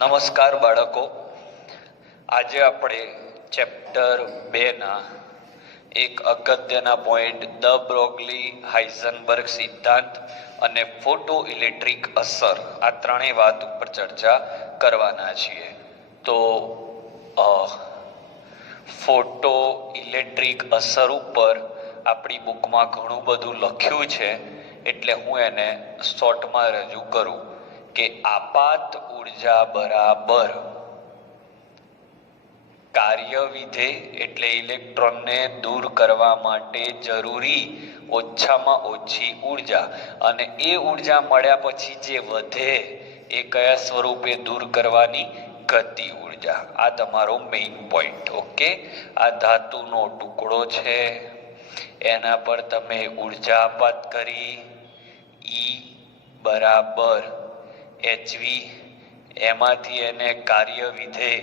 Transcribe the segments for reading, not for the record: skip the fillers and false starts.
નમસ્કાર બાળકો, આજે આપણે ચેપ્ટર 2ના એક અગત્યના પોઈન્ટ દ બ્રોગલી હાઇઝનબર્ગ સિદ્ધાંત અને ફોટો ઇલેક્ટ્રિક અસર આ ત્રણેય વાત ઉપર ચર્ચા કરવાના છીએ. તો ફોટો ઇલેક્ટ્રિક અસર ઉપર આપણી બુકમાં ઘણું બધું લખ્યું છે, એટલે હું એને શોર્ટમાં રજૂ કરું કે આપાત ઉર્જા બરાબર કાર્ય વિધેય એટલે ઇલેક્ટ્રોનને દૂર કરવા માટે જરૂરી ઓછામાં ઓછી ઉર્જા, અને એ ઉર્જા મળ્યા પછી જે વધે એ કયા સ્વરૂપે દૂર કરવાની? ગતિ ઉર્જા. આ તમારો મેઇન પોઈન્ટ. ઓકે, આ ધાતુનો ટુકડો છે, એના પર તમે ઉર્જા આપાત કરી E બરાબર HV, એમાંથી એને કાર્ય વિધેય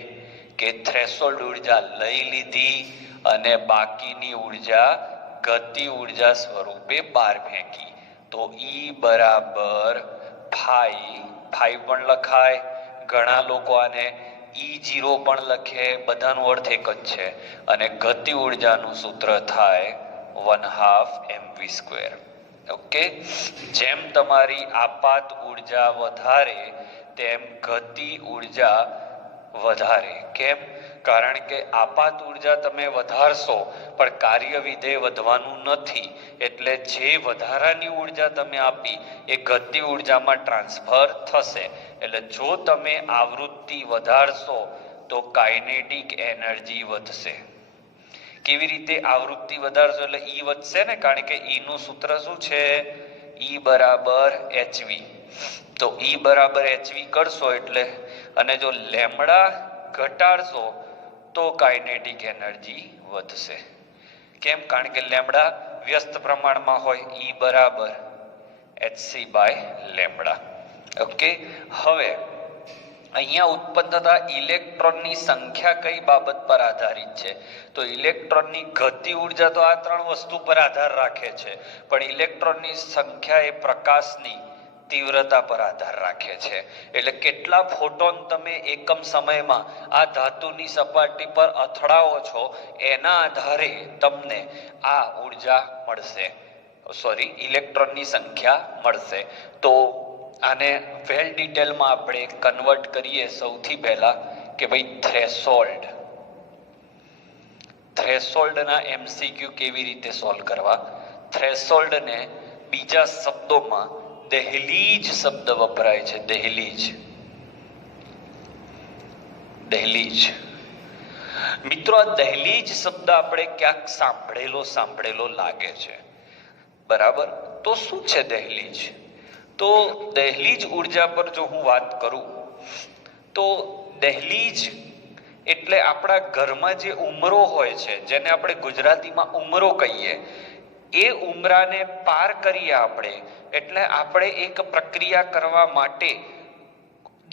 કે થ્રેશોલ્ડ ઉર્જા લઈ લીધી અને બાકીની ઉર્જા ગતિ ઉર્જા સ્વરૂપે બહાર ફેંકી. તો E બરાબર ફાઈ પણ લખાય, ઘણા લોકો આને E0 પણ લખે, બધાનો અર્થ એક જ છે, અને ગતિ ઉર્જાનું સૂત્ર થાય 1/2 mv². ઓકે, જેમ તમારી આપાત ઉર્જા વધારે તેમ ગતિ ઉર્જા વધારે. કેમ? કારણ કે આપાત ઉર્જા તમે વધારશો પણ કાર્ય વિધેય વધવાનું નથી, એટલે જે વધારાની ઉર્જા તમે આપી એ ગતિ ઉર્જામાં ટ્રાન્સફર થશે. એટલે જો તમે આવૃત્તિ વધારશો તો કાઇનેટિક એનર્જી વધશે. કેવી રીતે આવૃત્તિ વધારશો? એટલે E વધશે ને, કારણ કે E નું સૂત્ર શું છે? E બરાબર HV. તો E બરાબર HV કરશો એટલે, અને જો લેમડા ઘટાડશો તો કાઇનેટિક એનર્જી વધશે. કેમ? કારણ કે લેમડા વ્યસ્ત પ્રમાણમાં હોય. E બરાબર hc/લેમડા. ઓકે, હવે અહીંયા ઉત્પન્ન થતા ઇલેક્ટ્રોનની સંખ્યા કઈ બાબત પર આધારિત છે? તો ઇલેક્ટ્રોનની ગતિ ઉર્જા તો આ ત્રણ વસ્તુ પર આધાર રાખે છે, પણ ઇલેક્ટ્રોનની સંખ્યા એ પ્રકાશની તીવ્રતા પર આધાર રાખે છે. એટલે કેટલા ફોટોન તમે એકમ સમયમાં આ ધાતુની સપાટી પર અથડાવો છો એના આધારે તમને આ ઉર્જા મળશે, ઇલેક્ટ્રોનની સંખ્યા મળશે. તો આને વેલ ડિટેલમાં આપણે કન્વર્ટ કરીએ. સૌથી પહેલા કે ભાઈ થ્રેશોલ્ડના MCQ કેવી રીતે સોલ્વ કરવા? થ્રેશોલ્ડને બીજા શબ્દોમાં દહેલીજ શબ્દ વપરાય છે. દહેલીજ. મિત્રો, આ દહેલીજ શબ્દ આપણે ક્યાંક સાંભળેલો લાગે છે, બરાબર? તો શું છે દહેલીજ? તો દહેલીજ ઉર્જા પર જો હું વાત કરું તો દહેલીજ એટલે આપણા ઘરમાં જે ઉમરો હોય છે, જેને આપણે ગુજરાતીમાં ઉમરો કહીએ, એ ઉમરાને પાર કરીએ આપણે, એટલે આપણે એક પ્રક્રિયા કરવા માટે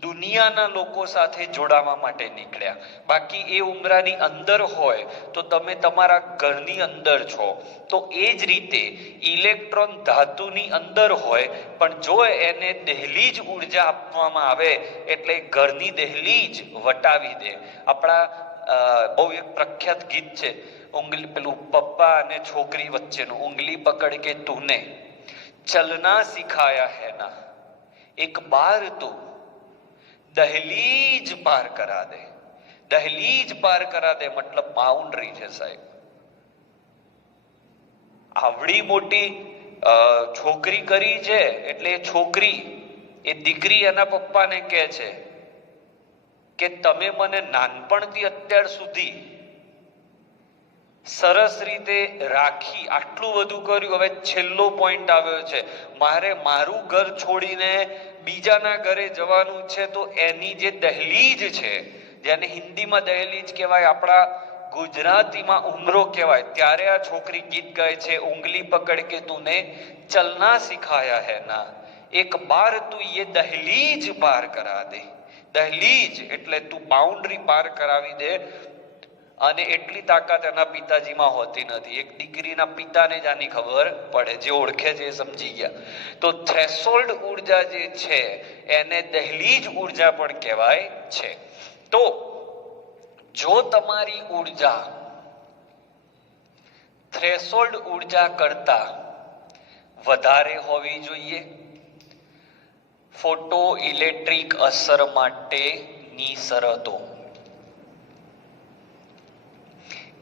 દુનિયાના લોકો સાથે જોડાવા માટે નીકળ્યા. બાકી એ ઉમરાની અંદર હોય તો તમે તમારા ઘરની અંદર છો. તો એ જ રીતે ઇલેક્ટ્રોન ધાતુની અંદર હોય, પણ જો એને દહેલીજ ઉર્જા આપવામાં આવે એટલે ઘરની દહેલીજ વટાવી દે. આપણા બહુ એક પ્રખ્યાત ગીત છે, પેલું પપ્પા અને છોકરી વચ્ચેનું, ઉંગલી પકડ કે તુને ચલના સિખાયા હે ના, એક બાર તું દહેલીજ પાર કરા દે. દહેલીજ પાર કરા દે મતલબ બાઉન્ડ્રી છે સાહેબ. આવડી મોટી છોકરી કરી છે, એટલે છોકરી એ દીકરી એના પપ્પાને કહે છે કે તમે મને નાનપણથી અત્યાર સુધી સરસ રીતે રાખી, આટલું બધું કર્યું, હવે છેલ્લો પોઈન્ટ આવ્યો છે, મારે મારું ઘર છોડીને બીજાના ઘરે જવાનું છે, તો એની જે દહેલીજ છે, જેને હિન્દીમાં દહેલીજ કહેવાય, આપણા ગુજરાતીમાં ઉમરો કહેવાય, ત્યારે આ છોકરી ગીત ગાય છે, ઉંગલી પકડ કે તુને ચલના સિખાયા હે ના, એક બાર તું ये દહેલીજ પાર કરા દે. દહેલીજ એટલે તું બાઉન્ડ્રી પાર કરાવી દે. અને એટલી તાકાત એના પિતાજીમાં હોતી નથી. એક દીકરીના પિતાને જ આની ખબર પડે, જે ઓળખે છે એ સમજી ગયા. તો થ્રેશોલ્ડ ઉર્જા જે છે એને દહેલીજ ઉર્જા પણ કહેવાય છે. તો જો તમારી ઉર્જા થ્રેશોલ્ડ ઉર્જા કરતા વધારે હોવી જોઈએ, ફોટો ઇલેક્ટ્રિક અસર માટેની શરતો.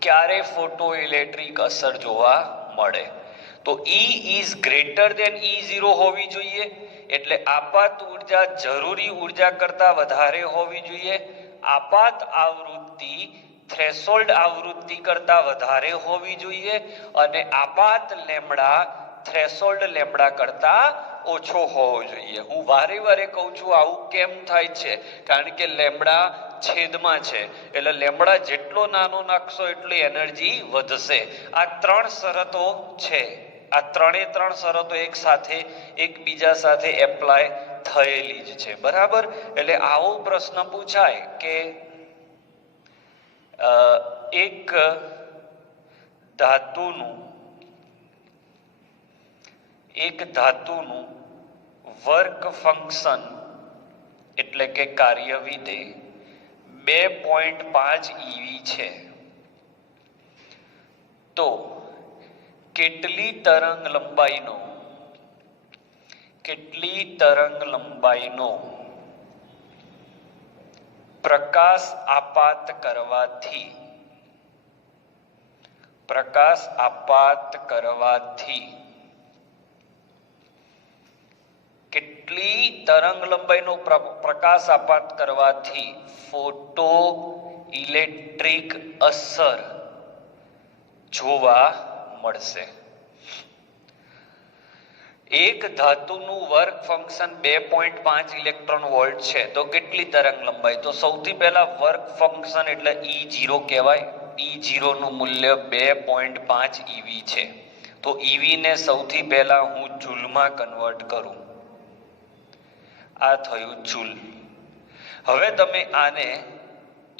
ક્યારે ફોટો ઇલેક્ટ્રિક અસર જોવા મળે? તો E is greater than E0 હોવી જોઈએ, એટલે આપાત ઉર્જા જરૂરી ઉર્જા કરતા વધારે હોવી જોઈએ. આપાત આવૃત્તિ થ્રેશોલ્ડ આવૃત્તિ કરતા વધારે હોવી જોઈએ, અને આપાત લેમ્બડા થ્રેશોલ્ડ લેમ્બડા કરતા ઓછો હોવો જોઈએ. હું વારે વારે કહું છું આવું કેમ થાય છે? કારણ કે લેમ્બડા છેદમાં છે, એટલે લેમ્બડા જેટલો નાનો નાખશો એટલી એનર્જી વધશે. આ ત્રણ શરતો છે. આ ત્રણ શરતો એક સાથે એકબીજા સાથે એપ્લાય થયેલી જ છે. બરાબર? એટલે આવો પ્રશ્ન પૂછાય કે એક ધાતુનું વર્ક ફંક્શન એટલે કે કાર્ય વિધેય 2.5 EV છે, તો કેટલી તરંગ લંબાઈનો પ્રકાશ આપાત કરવાથી કેટલી તરંગ લંબાઈનો પ્રકાશ આપાત કરવાથી ફોટો ઇલેક્ટ્રિક અસર જોવા મળશે? એક ધાતુનું વર્ક ફંક્શન 2.5 ઇલેક્ટ્રોન વોલ્ટ છે, તો કેટલી તરંગ લંબાઈ? તો સૌથી પહેલા વર્ક ફંક્શન એટલે E0 કહેવાય. E0 નું મૂલ્ય 2.5 EV છે. તો EV ને સૌથી પહેલા હું જૂલમાં કન્વર્ટ કરું. આ થયું જૂલ. હવે તમે આને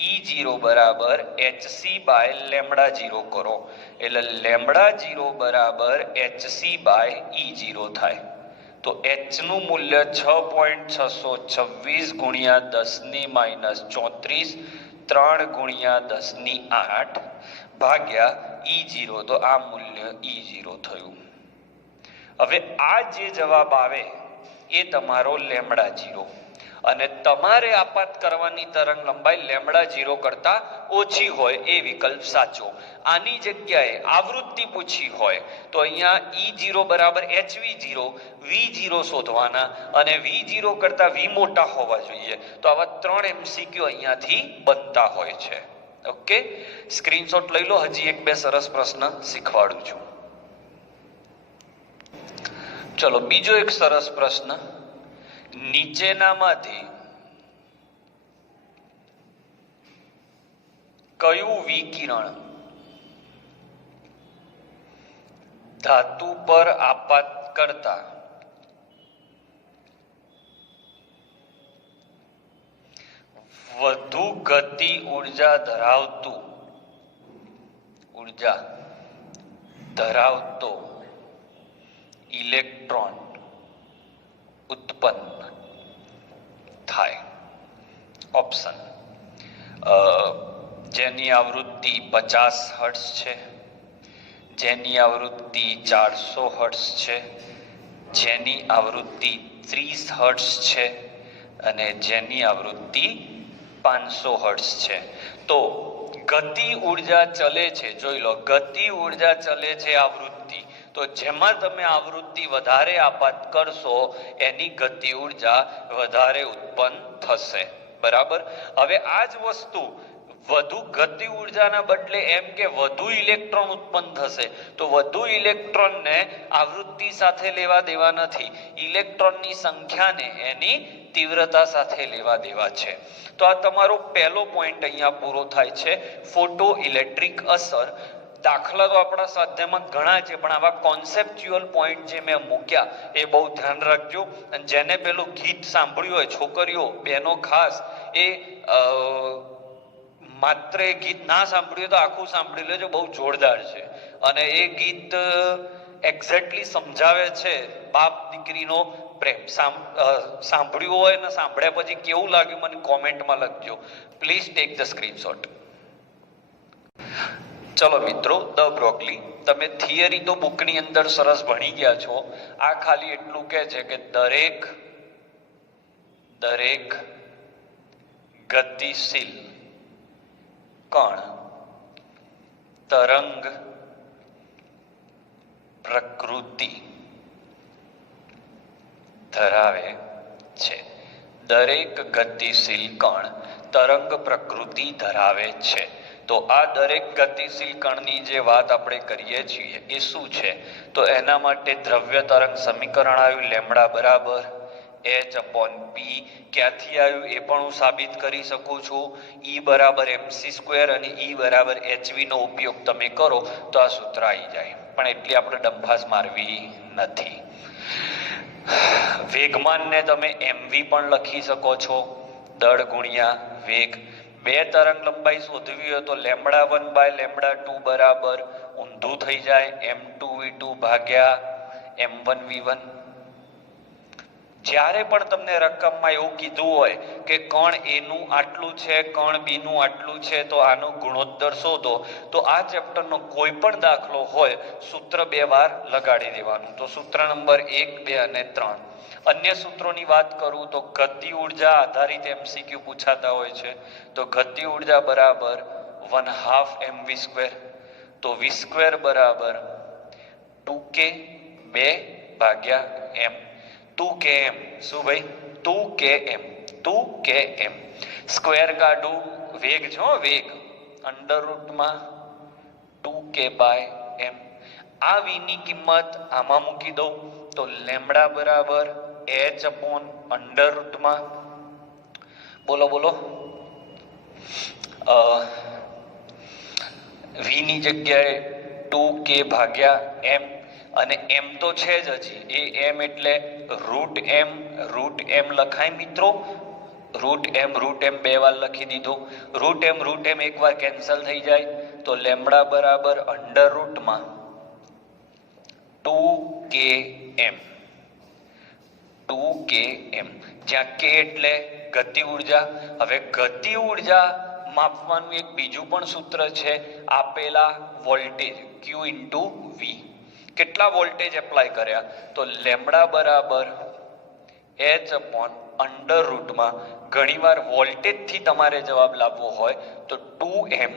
E0 બરાબર hc બાય લેમ્બડા 0 કરો, એટલે લેમ્બડા 0 બરાબર hc બાય E0 થાય. તો h નું મૂલ્ય 6.626 ગુણ્યા 10 ની -34 3 ગુણ્યા 10 ની 8 ભાગ્યા E0. તો આ મૂલ્ય E0 થયું. હવે આ જે જવાબ આવે એ તમારો લેમ્બડા 0, અને તમારે આપાત કરવાની તરંગ લંબાઈ લેમ્બડા 0 કરતા ઓછી હોય એ વિકલ્પ સાચો. આની જગ્યાએ આવૃત્તિ પૂછી હોય તો અહીંયા E0 બરાબર hv0 v0 શોધવાના, અને v0 કરતા v મોટા હોવા જોઈએ. તો આવા 3 MCQ અહીંયાથી બનતા હોય છે. ઓકે, સ્ક્રીનશોટ લઈ લો. હજી એક બે સરસ પ્રશ્ન શીખવાડું છું. ચલો, બીજો એક સરસ પ્રશ્ન. નીચેનામાંથી કયું વિકિરણ ધાતુ પર આપાત કરતા વધુ ગતિ ઉર્જા ધરાવતો ઇલેક્ટ્રોન ઉત્પન્ન થાય? ઓપ્શન: જેની આવૃત્તિ 50 હર્ટ્ઝ છે, જેની આવૃત્તિ 400 હર્ટ્ઝ છે, જેની આવૃત્તિ 30 હર્ટ્ઝ છે, અને જેની આવૃત્તિ 500 હર્ટ્ઝ છે. તો ગતિ ઉર્જા ચલે છે, જોઈ લો, ગતિ ઉર્જા ચલે છે આવૃત્તિ. તો જેમાં તમે આવૃત્તિ વધારે આપાત કરશો એની ગતિ ઉર્જા વધારે ઉત્પન્ન થશે. બરાબર? હવે આ જ વસ્તુ વધુ ગતિ ઉર્જાના બદલે એમ કે વધુ ઇલેક્ટ્રોન ઉત્પન્ન થશે, તો વધુ ઇલેક્ટ્રોનને આવૃત્તિ સાથે લેવા દેવા નથી, ઇલેક્ટ્રોનની સંખ્યાને એની તીવ્રતા સાથે લેવા દેવા છે. તો આ તમારો પહેલો પોઈન્ટ અહીંયા પૂરો થાય છે, ફોટો ઇલેક્ટ્રિક અસર. દાખલા તો આપણા સ્વાધ્યાયમાં ઘણા છે, પણ આવા કોન્સેપ્ચ્યુઅલ પોઈન્ટ જે મેં મૂક્યા એ બહુ ધ્યાન રાખજો. અને જેને પેલું ગીત સાંભળ્યું હોય, છોકરીઓ બહેનો ખાસ, એ માત્ર એ ગીત ના સાંભળ્યું તો આખું સાંભળી લેજો, બહુ જોરદાર છે. અને એ ગીત એક્ઝેક્ટલી સમજાવે છે બાપ દીકરીનો પ્રેમ. સાંભળ્યું હોય ને સાંભળ્યા પછી કેવું લાગ્યું મને કોમેન્ટમાં લખજો. Please take the screenshot. ચલો મિત્રો, ધ બ્રોકલી તમે થિયરી તો બુકની અંદર સરસ ભણી ગયા છો. આ ખાલી એટલું કહે છે કે દરેક ગતિશીલ કણ તરંગ પ્રકૃતિ ધરાવે છે. દરેક ગતિશીલ કણ તરંગ પ્રકૃતિ ધરાવે છે. તો આ દરેક ગતિશીલ કણની જે વાત આપણે કરીએ છીએ એ શું છે? તો એના માટે દ્રવ્ય તરંગ સમીકરણ આવ્યું લેમડા બરાબર h/p. ક્યાંથી આવ્યું એ પણ હું સાબિત કરી શકું છું. E બરાબર mc² અને E બરાબર hv નો ઉપયોગ તમે કરો તો આ સૂત્ર આવી જાય. પણ એટલી આપણે ડંફાસ મારવી નથી. વેગમાનને તમે mv પણ લખી શકો છો, દળ ગુણ્યા વેગ. બે તરંગ લંબાઈ શોધવી હોય તો λ1/λ2 બરાબર ઊંધું થઈ જાય m2v2 ભાગ્યા m1v1. જ્યારે પણ તમને રકમમાં એવું કીધું હોય કે કણ એ નું આટલું છે, કણ બી નું આટલું છે, તો આનો ગુણોત્તર શોધો, તો આ ચેપ્ટરનો કોઈ પણ દાખલો હોય સૂત્ર 2 વાર લગાડી દેવાનું. તો સૂત્ર નંબર 1, 2 અને 3. અન્ય સૂત્રોની વાત કરું તો ગતિ ઉર્જા આધારિત MCQ પૂછાતા હોય છે. તો ગતિ ઉર્જા બરાબર 1/2 mv². તો v² બરાબર 2k 2 ભાગ્યા m. 2km. શું ભાઈ? 2km. 2km સ્ક્વેર કાઢું, વેગ છો વેગ, અંડરરૂટમાં 2k/m. આ v ની કિંમત આમાં મૂકી દઉં તો લેમડા બરાબર h/√માં બોલો v ની જગ્યાએ 2k ભાગ્યા m અને m તો છે જ હજી. એ m એટલે √m લખાય મિત્રો. √m 2 વાર લખી દીધું. √m એક વાર કેન્સલ થઈ જાય તો લેમડા બરાબર અંડરરૂટમાં 2km. જ્યાં k એટલે ગતિ ઉર્જા. હવે ગતિ ઉર્જા માપવાનું એક બીજું પણ સૂત્ર છે, આપેલા વોલ્ટેજ q × v. કેટલા વોલ્ટેજ એપ્લાય કર્યા? તો લેમડા બરાબર h/√માં ઘણીવાર વોલ્ટેજ થી તમારે જવાબ લાવવો હોય તો 2m.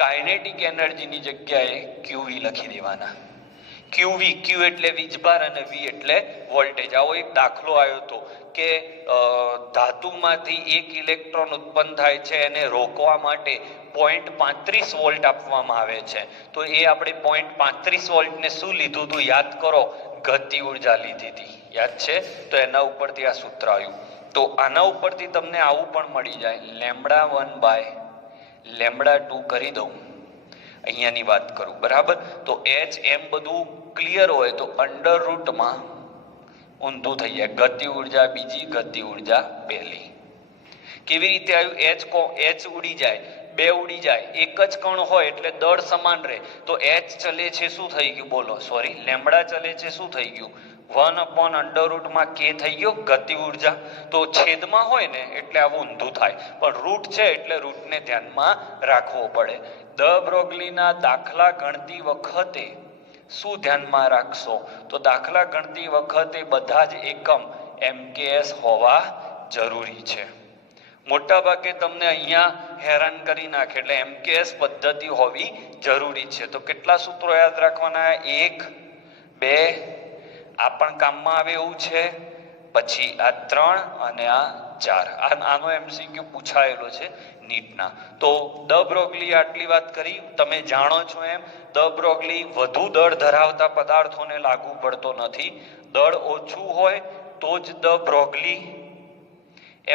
કાઇનેટિક એનર્જીની જગ્યાએ qv લખી દેવાના. qv, q એટલે વીજભાર અને v એટલે વોલ્ટેજ. આવો એક દાખલો આવ્યો હતો કે ધાતુમાંથી 1 ઇલેક્ટ્રોન ઉત્પન્ન થાય છે, એને રોકવા માટે 0.35 વોલ્ટ આપવામાં આવે છે. તો એ આપણે 0.35 વોલ્ટને શું લીધું હતું યાદ કરો? ગતિ ઉર્જા લીધી હતી. યાદ છે? તો એના ઉપરથી આ સૂત્ર આવ્યું. તો આના ઉપરથી તમને આવું પણ મળી જાય, λ1/λ2 કરી દઉં. અહીંયાની વાત કરું બરાબર. તો h m બધું ક્લિયર હોય તો અંડરરૂટમાં ઊંધું થઈ જાય. ગતિ ઉર્જા બીજી, ગતિ ઉર્જા પહેલી. કેવી રીતે આવ્યું? h ઉડી જાય, 2 ઉડી જાય. એક જ કણ હોય એટલે દળ સમાન રહે. તો h ચલે છે શું થઈ ગયું? બોલો, સોરી, લેમડા ચલે છે શું થઈ ગયું? 1/√માં k થઈ ગયો ગતિ ઉર્જા. તો છેદમાં હોય ને એટલે આવું ઊંધું થાય, પણ રૂટ છે એટલે રૂટને ધ્યાનમાં રાખવો પડે. ધ બ્રોગલીના દાખલા ગણતી વખતે શું ધ્યાનમાં રાખશો? તો દાખલા ગણતી વખતે બધા જ એકમ MKS હોવા જરૂરી છે. મોટા ભાગે તમને અહીંયા હેરાન કરી નાખે, એટલે MKS પદ્ધતિ હોવી જરૂરી છે. તો કેટલા સૂત્રો યાદ રાખવાના? 1, 2, આ પણ કામમાં આવે એવું છે, પછી આ 3 અને આ 4. આનો MCQ પૂછાયેલો છે નીટના. તો ધ બ્રોગલી આટલી વાત કરી. તમે જાણો છો એમ ધ બ્રોગલી વધુ દળ ધરાવતા પદાર્થોને લાગુ પડતો નથી. દળ ઓછું હોય તો જ ધ બ્રોગલી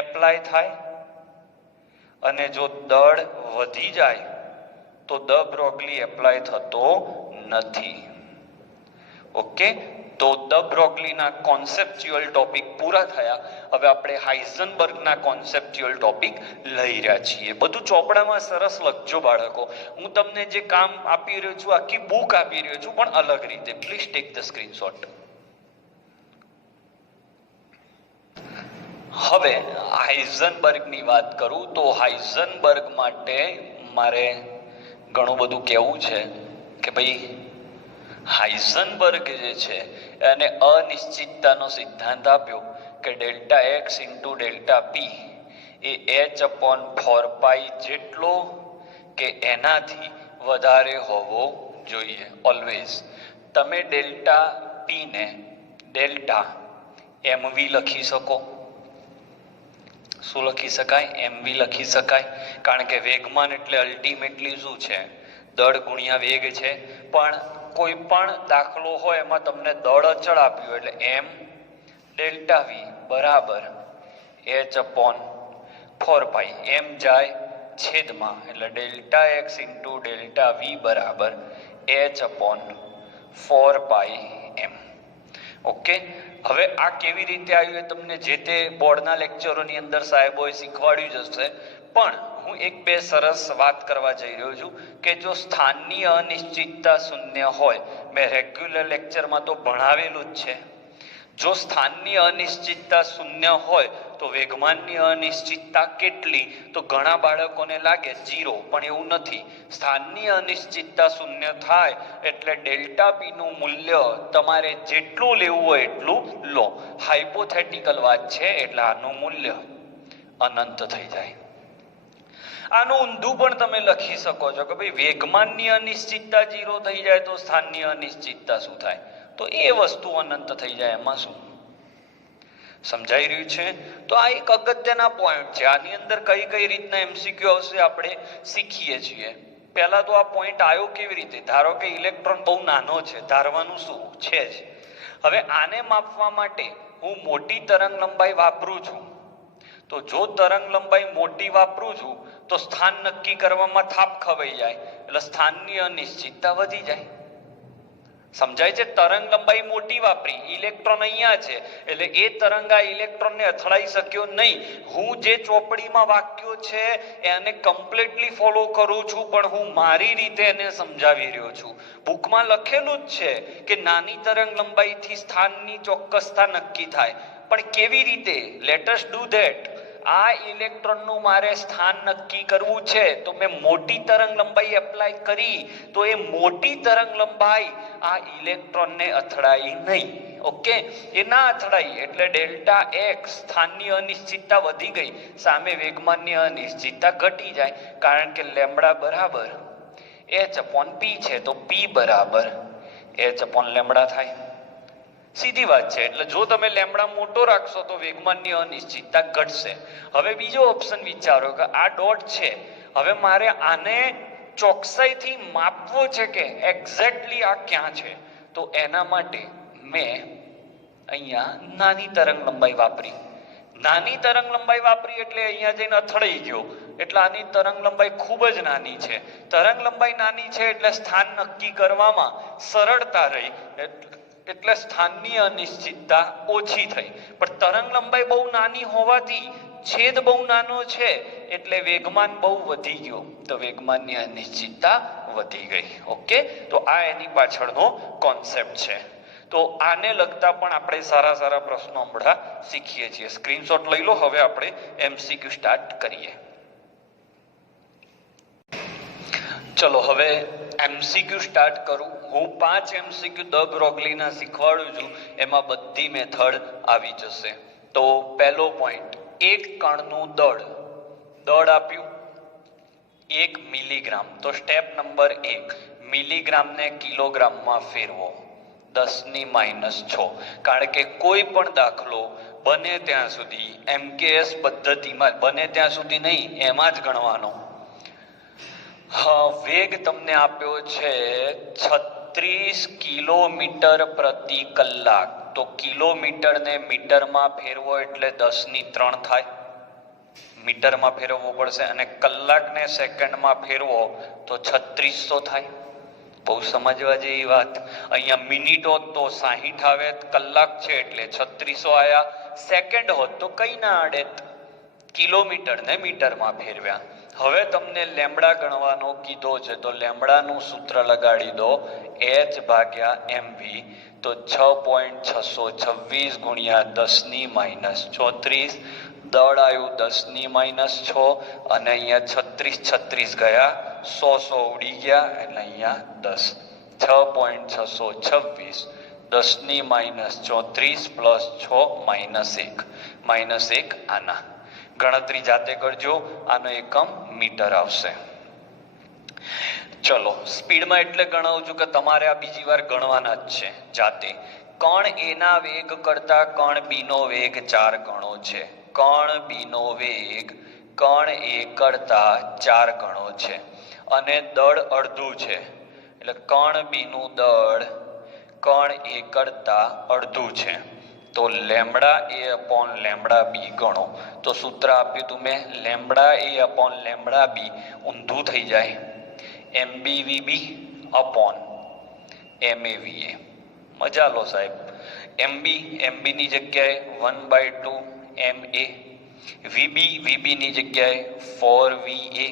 એપ્લાય થાય, અને જો દળ વધી જાય તો ધ બ્રોગલી એપ્લાય થતો નથી. ઓકે, તો દ બ્રોગલીના કોન્સેપ્ચ્યુઅલ ટોપિક પૂરા થયા. હવે આપણે હાઇઝનબર્ગના કોન્સેપ્ચ્યુઅલ ટોપિક લઈ રહ્યા છીએ. બધું ચોપડામાં સરસ લખજો બાળકો. હું તમને જે કામ આપી રહ્યો છું, આખી બુક આપી રહ્યો છું, પણ અલગ રીતે. Please take the screenshot. હવે હાઇઝનબર્ગની વાત કરું તો હાઇઝનબર્ગ માટે મારે ઘણું બધું કહેવું છે કે ભાઈ હાઇઝનબર્ગ જે છે એને અનિશ્ચિતતાનો સિદ્ધાંત આપ્યો કે delta x into delta p એ h/4π જેટલો કે એનાથી વધારે હોવો જોઈએ ઓલવેઝ. તમે ડેલ્ટા પી ને ડેલ્ટા એમવી લખી શકો. શું લખી શકાય? એમવી લખી શકાય. કારણ કે વેગમાન એટલે અલ્ટિમેટલી શું છે? દળ ગુણ્યા વેગ છે. પણ કોઈ પણ દાખલો હોય એમાં તમને દળ અચળ આપ્યું એટલે એમ ડેલ્ટા વી બરાબર h/4π. એમ જાય છેદમાં એટલે delta x into delta v બરાબર h/4π એમ. ઓકે. હવે આ કેવી રીતે આવ્યું એ તમને જે તે બોર્ડના લેક્ચરોની અંદર સાહેબોએ શીખવાડ્યું જ હશે. પણ હું એક બે સરસ વાત કરવા જઈ રહ્યો છું કે જો સ્થાનની અનિશ્ચિતતા શૂન્ય હોય, મેં રેગ્યુલર લેક્ચરમાં તો ભણાવેલું જ છે. જો સ્થાનની અનિશ્ચિતતા શૂન્ય હોય તો વેગમાનની અનિશ્ચિતતા કેટલી? તો ઘણા બાળકોને લાગે 0, પણ એવું નથી. સ્થાનની અનિશ્ચિતતા શૂન્ય થાય એટલે ડેલ્ટા પી નું મૂલ્ય તમારે જેટલું લેવું હોય એટલું લો. હાઇપોથેટિકલ વાત છે એટલે આનું મૂલ્ય અનંત થઈ જાય. આનું ઊંધું પણ તમે લખી શકો છો કે ભાઈ વેગમાનની અનિશ્ચિતતા 0 થઈ જાય તો સ્થાનની અનિશ્ચિતતા શું થાય? તો એ વસ્તુ અનંત થઈ જાય. એમાં શું સમજાઈ રહ્યું છે? તો આ એક અગત્યના પોઈન્ટ છે. આની અંદર કઈ કઈ રીતના એમસીક્યુ આવશે આપણે શીખીએ છીએ. પહેલા તો આ પોઈન્ટ આવ્યો કેવી રીતે? ધારો કે ઇલેક્ટ્રોન બહુ નાનો છે, ધારવાનું શું છે જ. હવે આને માપવા માટે હું મોટી તરંગ લંબાઈ વાપરું છું. તો જો તરંગ લંબાઈ મોટી વાપરું છું તો સ્થાન નક્કી કરવામાં થાપ ખવાઈ જાય એટલે સ્થાનની અનિશ્ચિતતા વધી જાય. સમજાય છે? તરંગ લંબાઈ મોટી વાપરી, ઇલેક્ટ્રોન અહીંયા છે એટલે એ તરંગ આ ઇલેક્ટ્રોનને અથડાઈ શક્યો નહીં. હું જે ચોપડીમાં વાક્યો છે એને કમ્પ્લીટલી ફોલો કરું છું, પણ હું મારી રીતે એને સમજાવી રહ્યો છું. બુકમાં લખેલું જ છે કે નાની તરંગ લંબાઈથી સ્થાનની ચોક્કસતા નક્કી થાય, પણ કેવી રીતે? Let us do that. આ ઇલેક્ટ્રોનનું મારે સ્થાન નક્કી કરવું છે તો મેં મોટી તરંગ લંબાઈ એપ્લાય કરી તો એ મોટી તરંગ લંબાઈ આ ઇલેક્ટ્રોનને અથડાઈ નહીં. ઓકે, એ ના અથડાઈ એટલે ડેલ્ટા એક્સ સ્થાનની અનિશ્ચિતતા વધી ગઈ, સામે વેગમાનની અનિશ્ચિતતા ઘટી જાય. કારણ કે લેમ્બડા બરાબર h/p છે તો p બરાબર h/લેમ્બડા થાય. સીધી વાત છે. એટલે જો તમે લેમ્બડા મોટો રાખશો તો વેગમાનની અનિશ્ચિતતા ઘટશે. હવે બીજો ઓપ્શન વિચારો કે આ ડોટ છે. હવે મારે આને ચોકસાઈથી માપવો છે કે એક્ઝેક્ટલી આ ક્યાં છે. તો એના માટે મેં અહીંયા નાની તરંગ લંબાઈ વાપરી. નાની તરંગ લંબાઈ વાપરી એટલે અહીંયા જઈને અથડાઈ ગયો એટલે આની તરંગ લંબાઈ ખૂબ જ નાની છે. તરંગ લંબાઈ નાની છે એટલે સ્થાન નક્કી કરવામાં સરળતા રહી એટલે સ્થાનની અનિશ્ચિતતા ઓછી થઈ. પણ તરંગ લંબાઈ બહુ નાની હોવાથી છેદ બહુ નાનો છે એટલે વેગમાન બહુ વધી ગયો તો વેગમાનની અનિશ્ચિતતા વધી ગઈ. ઓકે, તો આ એની પાછળનો કોન્સેપ્ટ છે. તો આને લગતા પણ આપણે સારા સારા પ્રશ્નો હમણાં શીખીએ છીએ. સ્ક્રીનશોટ લઈ લો. હવે આપણે એમસીક્યુ સ્ટાર્ટ કરીએ. ચલો હવે એમસીક્યુ સ્ટાર્ટ કરું. હું 5 એમસીક્યુ દ બ્રોગલીના શીખવાડું છું, એમાં બધી મેથડ આવી જશે. તો પહેલો પોઈન્ટ, એક કણનું દળ આપ્યું 1 મિલીગ્રામ. તો સ્ટેપ નંબર 1, મિલીગ્રામને કિલોગ્રામમાં ફેરવો 10⁻⁶. કારણ કે કોઈ પણ દાખલો બને ત્યાં સુધી એમકેએસ પદ્ધતિમાં બને ત્યાં સુધી નહીં, એમાં જ ગણવાનો. વેગ તમને આપ્યો છે 36 કિલોમીટર પ્રતિ કલાક. તો કિલોમીટરને મીટરમાં ફેરવો એટલે 10⁻³ થાય. મીટરમાં ફેરવવો પડશે. અને કલાકને સેકન્ડમાં ફેરવો તો 3600 થાય. બહુ સમજવા જેવી વાત. અહીંયા મિનિટો તો 60 આવે, કલાક છે એટલે 3600 આયા, સેકન્ડ હોત તો કઈ ના આડે, કિલોમીટર ને મીટરમાં ફેરવ્યા. હવે તમને લેમડા ગણવાનો કીધો છે તો લેમડાનું સૂત્ર લગાડી દો, h ભાગ્યા mv. તો 6.626 ગુણ્યા 10⁻34, દળ આવ્યું 10⁻6 અને અહીંયા 36 36 ગયા, 100 ઉડી ગયા એટલે અહીંયા 10. 6.626 10⁻34 પ્લસ 6 -1 આના ગણતરી જાતે કરજો, આનો એકમ મીટર આવશે. ચલો સ્પીડમાં એટલે ગણાવું છું કે તમારે આ બીજી વાર ગણવાના જ છે જાતે. કણ એ ના વેગ કરતા કણ બી નો વેગ 4 ગણો છે. કણ બી નો વેગ કણ એ કરતા 4 ગણો છે અને દળ અડધું છે, એટલે કણ બી નું દળ કણ એ કરતા અડધું છે. તો લેમડા એ અપોન લેમડા બી ગણો. તો સૂત્ર આપ્યું તું મેં, લેમડા એ અપોન લેમડા બી ઊંધું થઈ જાય, MBVB અપોન MAVA. મજા લો સાહેબ. MB ની જગ્યાએ 1/2 MA, VB ની જગ્યાએ 4VA.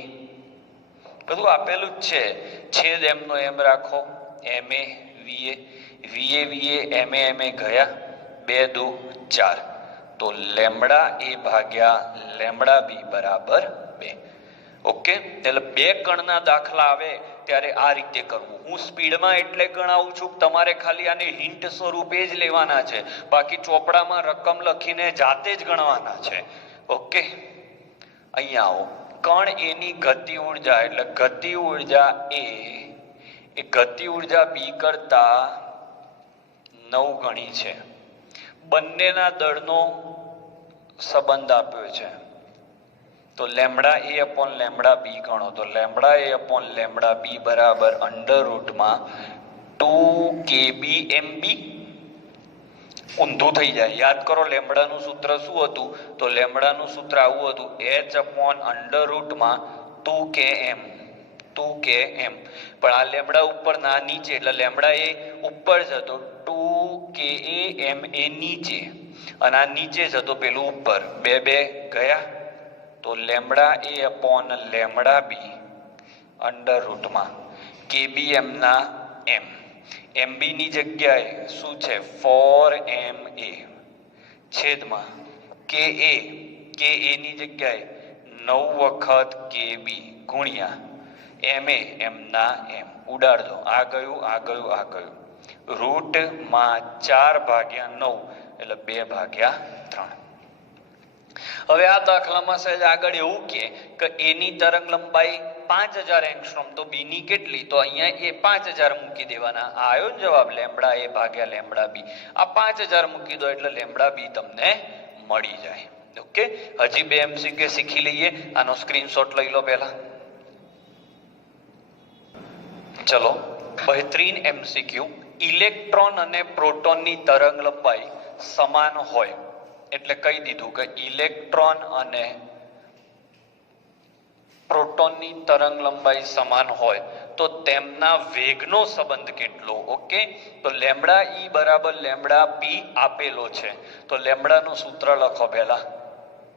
બધું આપેલું જ છે, છેદ એમનો એમ રાખો, MA VA MA ગયા, 2 2 4. તો લેમડા એ ભાગ્યા લેમડા બી બરાબર 2. ઓકે, એટલે બે કણના દાખલા આવે ત્યારે આ રીતે કરવું. હું સ્પીડમાં એટલે ગણાવું છું, તમારે ખાલી આને હિન્ટ સ્વરૂપે જ લેવાના છે, બાકી ચોપડામાં રકમ લખીને જાતે જ ગણવાના છે. ઓકે, અહીંયા આવો. કણ એની ગતિ ઉર્જા એટલે ગતિ ઉર્જા એ ગતિ ઉર્જા બી કરતા 9 ગણી છે. બંનેના દળનો સંબંધ આપ્યો છે તો લેમડા એ અપોન લેમડા બી ગણો. તો લેમડા એ અપોન લેમડા બી બરાબર અંડરરૂટમાં 2kbmb. ઊંધું થઈ જાય. યાદ કરો લેમડાનું સૂત્ર શું હતું? તો લેમડાનું સૂત્ર આવું હતું, h અપોન અંડરરૂટમાં 2km. પણ આ લેમડા ઉપર ના નીચે, એટલે લેમડા એ ઉપર છે તો 2km એ નીચે અને આ નીચે છે તો પેલું ઉપર, 2 2 ગયા. તો લેમડા એ અપોન લેમડા બી અંડરરૂટમાં kbm ના m. mb ની જગ્યાએ શું છે 4ma છેદમાં ka ની જગ્યાએ 9 વખત kb ગુણ્યા ma m ના m. ઉડાડ દો, આ ગયું આ ગયું આ ગયું. રૂટમાં 4/9 એટલે 2/3. હવે આ દાખલામાં સહેજ આગળ એવું કે એની તરંગ લંબાઈ 5000 એંગસ્ટ્રોમ, તો બી ની કેટલી? તો અહીંયા એ 5000 મૂકી દેવાના. આ આવ્યો ને જવાબ, લેમડા એ ભાગ્યા લેમડા બી. આ 5000 મૂકી દો એટલે લેમડા બી તમને મળી જાય. ઓકે, હજી 2 MCQ શીખી લઈએ. આનો સ્ક્રીનશોટ લઈ લો પહેલા. ચલો, બહેતરીન MCQ. ઇલેક્ટ્રોન અને પ્રોટોનની તરંગ લંબાઈ સમાન હોય એટલે કહી દીધું કે ઇલેક્ટ્રોન અને પ્રોટોનની તરંગ લંબાઈ સમાન હોય તો તેમના વેગનો સંબંધ કેટલો? ઓકે, તો લેમડા ઈ બરાબર લેમડા પી આપેલો છે તો લેમડાનું સૂત્ર લખો પહેલા.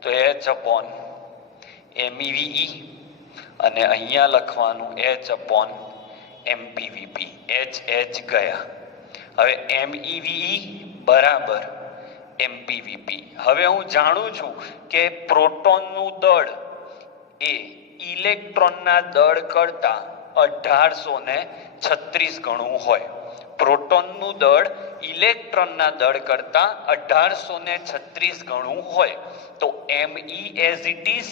તો h અપોન MEVE અને અહીંયા લખવાનું h અપોન MPVP. h ગયા. હવે MEVE બરાબર MPVP. હવે હું જાણું છું કે પ્રોટોનનું દળ એ ઇલેક્ટ્રોનના દળ કરતા 1836 ગણું હોય. પ્રોટોનનું દળ ઇલેક્ટ્રોનના દળ કરતા 1836 ગણું હોય. તો ME as it is,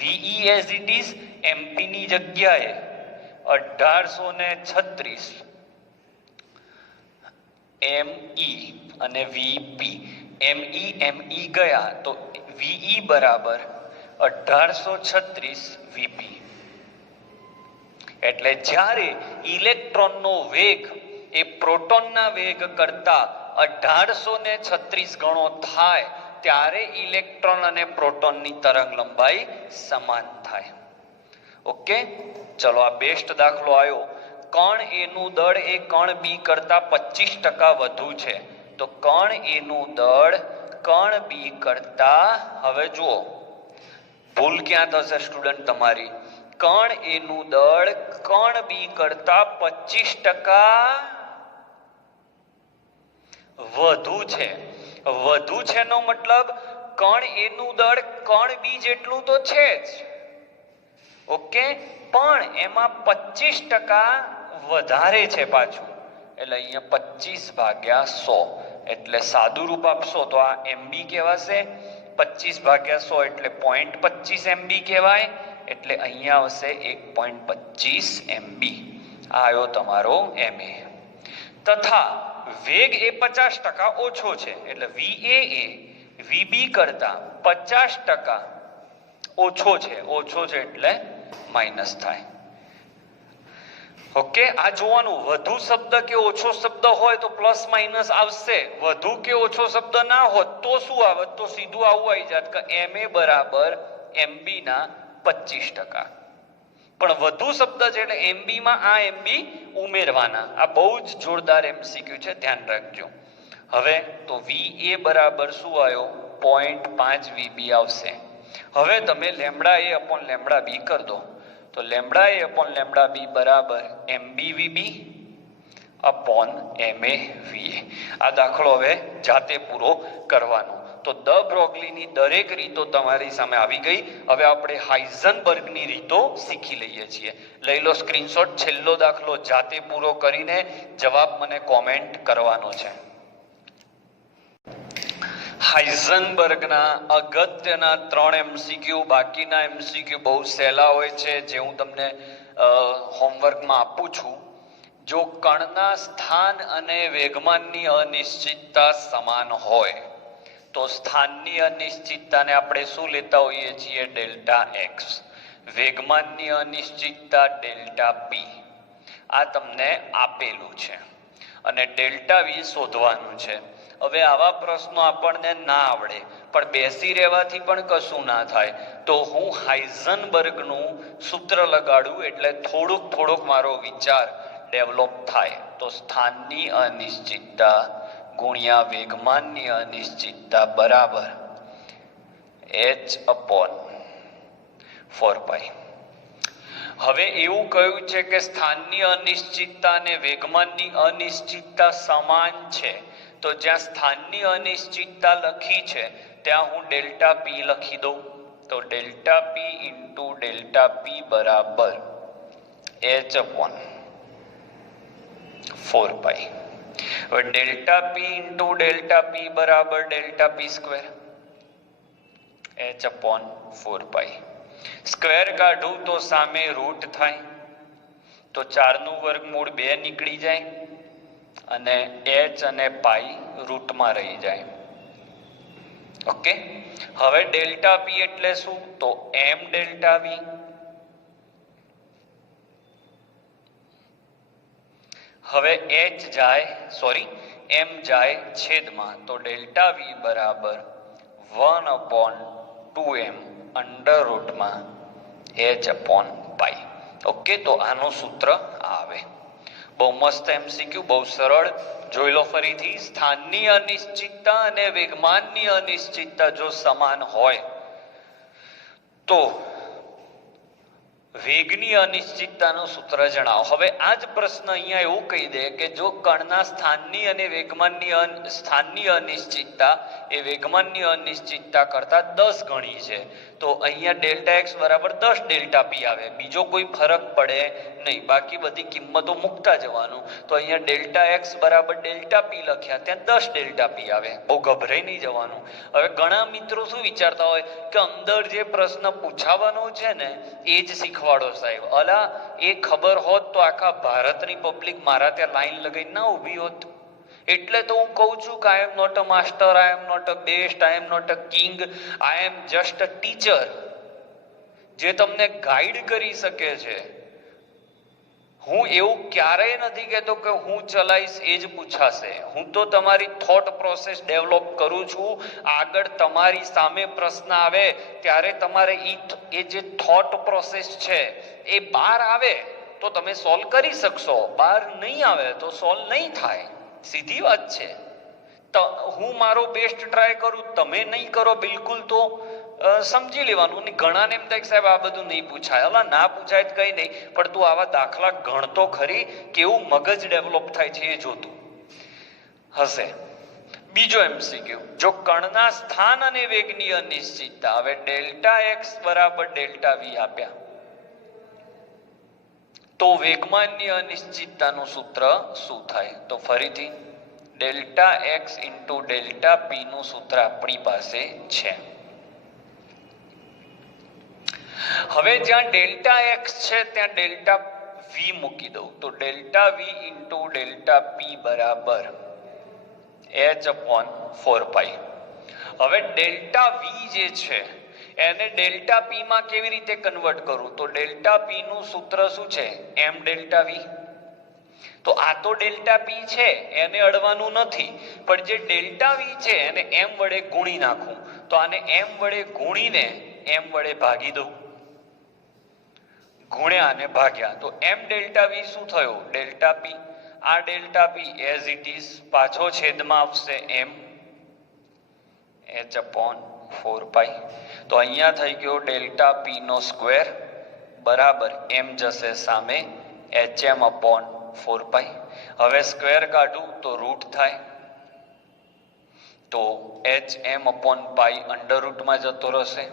VE as it is, MP ની જગ્યાએ 1836 ME અને VP. ME ગયા તો VE બરાબર 1836 VP. એટલે જ્યારે ઇલેક્ટ્રોનનો વેગ એ પ્રોટોનના વેગ કરતા 1836 ગણો થાય ત્યારે ઇલેક્ટ્રોન અને પ્રોટોનની તરંગ લંબાઈ સમાન થાય. ઓકે, ચલો આ બેસ્ટ દાખલો આવ્યો. કણ એ નું દળ એ કણ બી કરતા 25% વધુ છે. તો કણ એ નું દળ કણ બી કરતા, હવે જુઓ ભૂલ ક્યાં થશે સ્ટુડન્ટ તમારી, કણ એ નું દળ કણ બી કરતા 25% વધુ છે. વધુ છે નો મતલબ કણ એ નું દળ કણ બી જેટલું તો છે જ, ઓકે, પણ એમાં 25% વધારે છે પાછું. એટલે અહીંયા 25/100, એટલે સાદું રૂપ આપશો તો આ એમબી કહેવાશે. 25/100 એટલે 0.25 MB કહેવાય. એટલે અહીંયા આવશે 1.25 MB. આ આવ્યો તમારો MA. તથા વેગ એ 50% ઓછો છે, એટલે VA એ VB કરતા 50% ઓછો છે. ઓછો છે એટલે માઇનસ થાય. ઓકે, આ જોવાનું, વધુ શબ્દ કે ઓછો શબ્દ હોય તો પ્લસ માઇનસ આવશે. વધુ કે ઓછો શબ્દ ના હોત તો શું આવત? તો સીધું આવું આવી જાત કે MA બરાબર MB ના 25%. પણ વધુ શબ્દ છે એટલે MB માં આ MB ઉમેરવાના. આ બહુ જ જોરદાર MCQ છે, ધ્યાન રાખજો. હવે તો VA બરાબર શું આવ્યો? 0.5 VB આવશે. હવે તમે lambda A upon lambda B કરી દો. તો lambda A upon lambda B બરાબર MB VB upon MA VA. આ દાખલો હવે જાતે પૂરો કરવાનો. તો દ બ્રોગલીની દરેક રીતો તમારી સામે આવી ગઈ. હવે આપણે હાઇઝનબર્ગની રીતો શીખી લઈએ છીએ. લઈ લો સ્ક્રીનશોટ. છેલ્લો દાખલો જાતે પૂરો કરીને જવાબ મને કોમેન્ટ કરવાનો છે. હાઇઝનબર્ગના અગત્યના 3 MCQ, બાકીના MCQ બહુ સહેલા હોય છે, જે હું તમને હોમવર્કમાં આપું છું. જો કણના સ્થાન અને વેગમાનની અનિશ્ચિતતા સમાન હોય તો સ્થાનની અનિશ્ચિતતાને આપણે શું લેતા હોઈએ છીએ? Delta x. વેગમાનની અનિશ્ચિતતા ડેલ્ટા પી. આ તમને આપેલું છે અને ડેલ્ટા વી શોધવાનું છે. હવે આવા પ્રશ્નો આપણને ના આવડે પણ બેસી રહેવાથી પણ કશું ના થાય. તો હું હાઇઝનબર્ગનું સૂત્ર લગાડું એટલે થોડુંક મારો વિચાર ડેવલપ થાય. તો સ્થાનની અનિશ્ચિતતા ગુણ્યા વેગમાનની અનિશ્ચિતતા બરાબર h/4π. હવે એવું કહ્યું છે કે સ્થાનની અનિશ્ચિતતા અને વેગમાનની અનિશ્ચિતતા સમાન છે. તો જ્યાં સ્થાનની અનિશ્ચિતતા લખી છે ત્યાં હું ડેલ્ટા પી લખી દઉં. તો ડેલ્ટા પી ઇન્ટુ ડેલ્ટા પી બરાબર h/4π. હવે ડેલ્ટા પી ઇન્ટુ ડેલ્ટા પી બરાબર ડેલ્ટા પી સ્ક્વેર, h/4π. સ્ક્વેર કાઢું તો સામે રૂટ થાય, તો 4 નું વર્ગમૂળ 2 નીકળી જાય અને h અને પાઈ રૂટમાં રહી જાય. ઓકે, હવે ડેલ્ટા પી એટલે શું? તો m ડેલ્ટા વી. હવે m જાય છેદમાં, તો ડેલ્ટા વી બરાબર 1/2m અંડર રૂટમાં h/π. ઓકે, તો આનું સૂત્ર આવે. બહુ મસ્ત MCQ, બહુ સરળ. જોઈ લો ફરીથી. સ્થાનની અનિશ્ચિતતા અને વેગમાનની અનિશ્ચિતતા જો સમાન હોય તો વેગની અનિશ્ચિતતાનું સૂત્ર જણાવો. હવે આ જ પ્રશ્ન અહીંયા એવું કહી દે કે જો કણના સ્થાનની અને વેગમાનની સ્થાનની અનિશ્ચિતતા એ વેગમાનની અનિશ્ચિતતા કરતા 10 ગણી છે, તો અહીંયા ડેલ્ટા એક્સ બરાબર 10 ડેલ્ટા પી આવે. બીજો કોઈ ફરક પડે નહીં, બાકી બધી કિંમતો મૂકતા જવાનું. તો અહીંયા ડેલ્ટા એક્સ બરાબર ડેલ્ટા પી લખ્યા, ત્યાં 10 ડેલ્ટા પી આવે. બહુ ગભરાઈ નહીં જવાનું. હવે ઘણા મિત્રો શું વિચારતા હોય કે અંદર જે પ્રશ્ન પૂછાવાનો છે ને એ જ શીખવાડો સાહેબ. અલા, એ ખબર હોત તો આખા ભારતની પબ્લિક મારા ત્યાં લાઈન લગાવી ના ઊભી હોત. એટલે તો હું કહું છું કે I am not a master, I am not a best, I am not a king, I am just a teacher, જે તમને ગાઈડ કરી શકે છે. હું એવું ક્યારેય નથી કહેતો કે હું ચલાવીશ એ જ પૂછાશે. હું તો તમારી થોટ પ્રોસેસ ડેવલપ કરું છું. આગળ તમારી સામે પ્રશ્ન આવે ત્યારે તમારે એ જે થોટ પ્રોસેસ છે એ બહાર આવે તો તમે સોલ્વ કરી શકશો, બહાર નહીં આવે તો સોલ્વ નહીં થાય, સીધી વાત છે. તો હું મારો બેસ્ટ ટ્રાય કરું, તમે નહીં કરો બિલકુલ તો સમજી લેવાનું. ને ઘણાને એમ થાય કે સાહેબ આ બધું નહીં પૂછાય. અલા ના પૂછાય જ કંઈ નહીં, પણ તું આવા દાખલા ગણતો ખરી, કેવું મગજ ડેવલપ થાય છે એ જોતું હશે. બીજો MCQ, જો કણના સ્થાન અને વેગની અનિશ્ચિતતા. હવે ડેલ્ટા એક્સ બરાબર ડેલ્ટા વી આપ્યા, તો વેગમાનની અનિશ્ચિતતાનું સૂત્ર શું થાય? તો ફરીથી ડેલ્ટા એક્સ ઇન્ટુ ડેલ્ટા પી નું સૂત્ર આપણી પાસે છે. હવે જ્યાં ડેલ્ટા એક્સ છે ત્યાં ડેલ્ટા વી મૂકી દઉં, તો delta v into delta p બરાબર h/4π. હવે ડેલ્ટા વી જે છે એને ડેલ્ટા પી માં કેવી રીતે કન્વર્ટ કરું? તો ડેલ્ટા પી નું સૂત્ર શું છે? m delta v. તો આ તો ડેલ્ટા પી છે, એને અડવાનું નથી, પણ જે ડેલ્ટા વી છે એને m વડે ગુણી નાખું. તો આને m વડે ગુણીને m વડે ભાગી દઉં, ગુણ્યા અને ભાગ્યા. તો m ડેલ્ટા વી શું થયો? Delta p. આ delta p as it is પાછો છેદમાં આવશે m h/4π. તો અહીંયા થઈ ગયો ડેલ્ટા પી નો સ્ક્વેર બરાબર m જશે સામે hm/4π. હવે સ્ક્વેર કાઢું તો રૂટ થાય, તો hm/π અંડર રૂટમાં જતો રહેશે,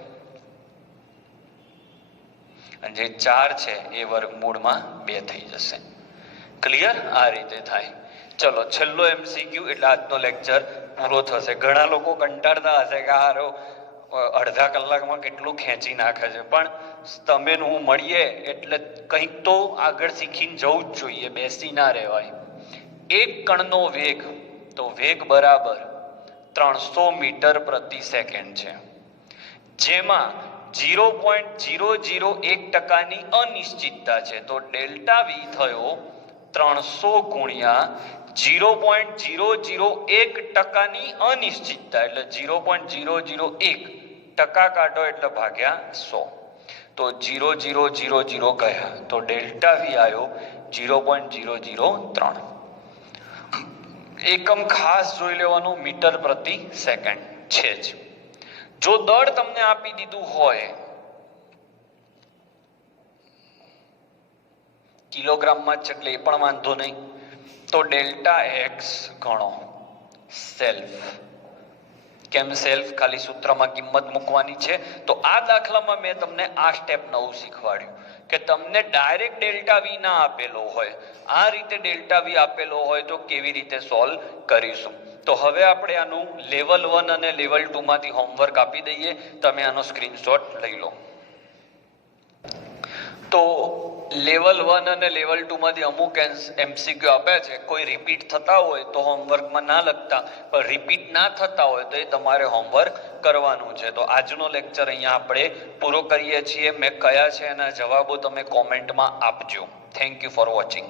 અને જે 4 છે એ વર્ગમૂળમાં 2 થઈ જશે. ક્લિયર? આ રીતે થાય. ચલો છેલ્લો MCQ એટલે આજનો લેક્ચર પૂરો થશે. ઘણા લોકો કંટાળતા હશે કે હારો અડધા કલાકમાં કેટલું ખેંચી નાખે છે, પણ તમે હું મળીએ એટલે કંઈક તો આગળ શીખીને જવું જ જોઈએ, બેસી ના રહેવાય. એક કણનો વેગ, તો વેગ બરાબર 300 મીટર પ્રતિ સેકન્ડ છે, જેમાં 0.001% અનિશ્ચિતતા છે. તો ડેલ્ટા વી થયો 300 ગુણ્યા 0.001% અનિશ્ચિતતા, એટલે 0.001% કાઢો એટલે ભાગ્યા 100. તો 0.000 ગયા, તો ડેલ્ટા વી આવ્યો 0.003. એકમ ખાસ જોઈ લેવાનું, મીટર પ્રતિ સેકન્ડ છે જ. જો દળ તમને આપી દીધું હોય કિલોગ્રામમાં જ, એટલે એ પણ વાંધો નહીં, તો ડેલ્ટા એક્સ ગણો સેલ્ફ. કેમ સેલ્ફ? ખાલી સૂત્રમાં કિંમત મૂકવાની છે. તો આ દાખલામાં મેં તમને આ સ્ટેપ 9 શીખવાડ્યું કે તમને ડાયરેક્ટ ડેલ્ટા વી ના આપેલો હોય, આ રીતે ડેલ્ટા વી આપેલો હોય તો કેવી રીતે સોલ્વ કરીશું. તો હવે આપણે આનું લેવલ 1 અને લેવલ 2 માંથી હોમવર્ક આપી દઈએ, તમે આનો સ્ક્રીનશોટ લઈ લો. તો લેવલ 1 અને લેવલ 2 માંથી અમુક MCQ આપ્યા છે. કોઈ રિપીટ થતા હોય તો હોમવર્કમાં ના લખતા, પણ રિપીટ ના થતા હોય તો એ તમારે હોમવર્ક કરવાનું છે. તો આજનો લેક્ચર અહીંયા આપણે પૂરો કરીએ છીએ. મેં કયા છે એના જવાબો તમે કોમેન્ટમાં આપજો. Thank you for watching.